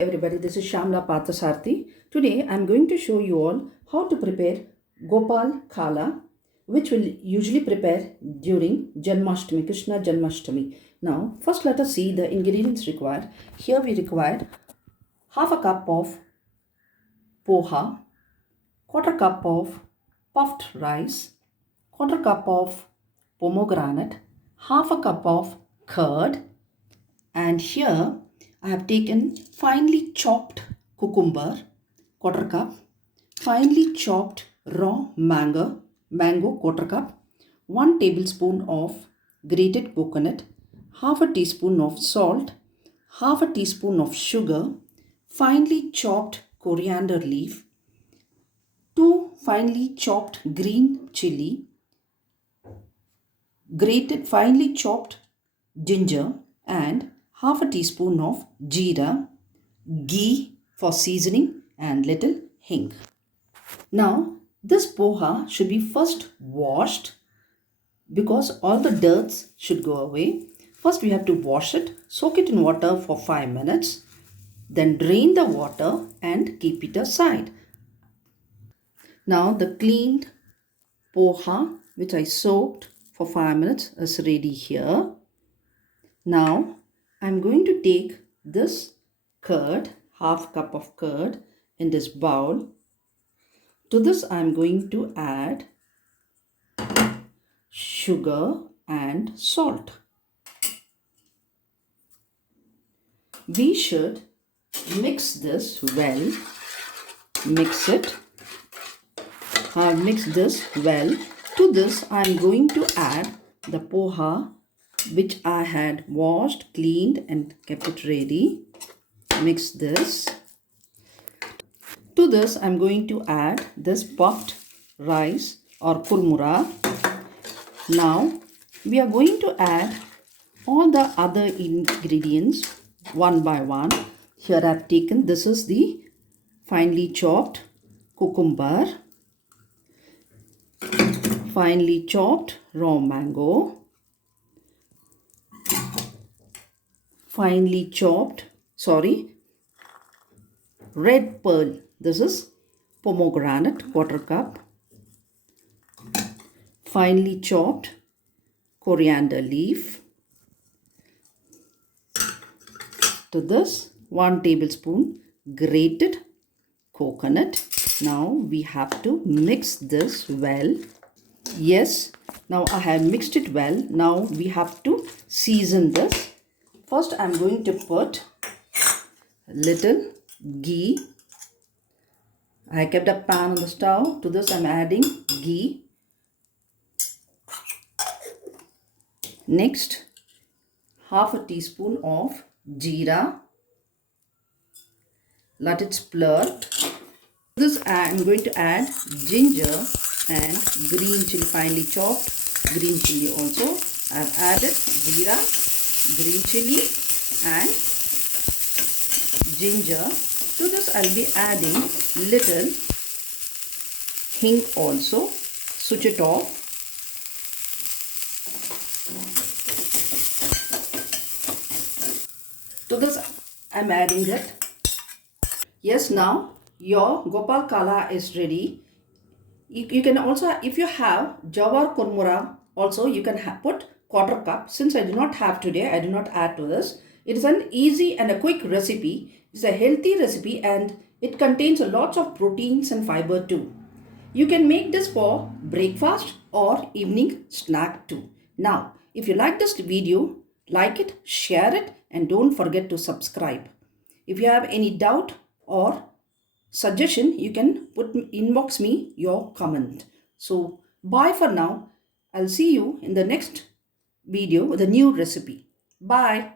Everybody, this is Shamla Pathasarthi. Today I am going to show you all how to prepare Gopal Kala, which will usually prepare during Janmashtami, Krishna Janmashtami. Now, first let us see the ingredients required. Here we require half a cup of poha, quarter cup of puffed rice, quarter cup of pomegranate, half a cup of curd, and here I have taken finely chopped cucumber, quarter cup, finely chopped raw mango quarter cup, 1 tablespoon of grated coconut, half a teaspoon of salt, half a teaspoon of sugar, finely chopped coriander leaf, 2 finely chopped green chilli, grated finely chopped ginger, and half a teaspoon of jeera, ghee for seasoning, and little hing. Now this poha should be first washed because all the dirts should go away. First we have to wash it, soak it in water for 5 minutes, then drain the water and keep it aside. Now the cleaned poha which I soaked for 5 minutes is ready here. Now I'm going to take this curd, half cup of curd in this bowl. To this I'm going to add sugar and salt. We should mix this well. Mix it. Mix this well. To this I'm going to add the poha which I had washed, cleaned and kept it ready. Mix this. To this I am going to add this puffed rice or kurmura. Now we are going to add all the other ingredients one by one. Here I have taken, this is the finely chopped cucumber, finely chopped raw mango, finely chopped, red pearl. This is pomegranate, quarter cup, finely chopped coriander leaf. To this 1 tablespoon grated coconut. Now we have to mix this well. Yes, now I have mixed it well. Now we have to season this. First I am going to put a little ghee. I kept a pan on the stove. To this I am adding ghee. Next, half a teaspoon of jeera. Let it splurt. To this I am going to add ginger and green chilli, finely chopped green chilli also. I have added jeera, green chilli and ginger. To this I will be adding little hing also. Switch it off. To this I am adding it. Yes, now your Gopal Kala is ready. You can also, if you have Jowar Kurmura, also you can put quarter cup. Since I do not have today, I do not add to this. It is an easy and a quick recipe. It's a healthy recipe and it contains lots of proteins and fiber too. You can make this for breakfast or evening snack too. Now, if you like this video, like it, share it, and don't forget to subscribe. If you have any doubt or suggestion, you can inbox me your comment. So bye for now. I'll see you in the next video with a new recipe. Bye.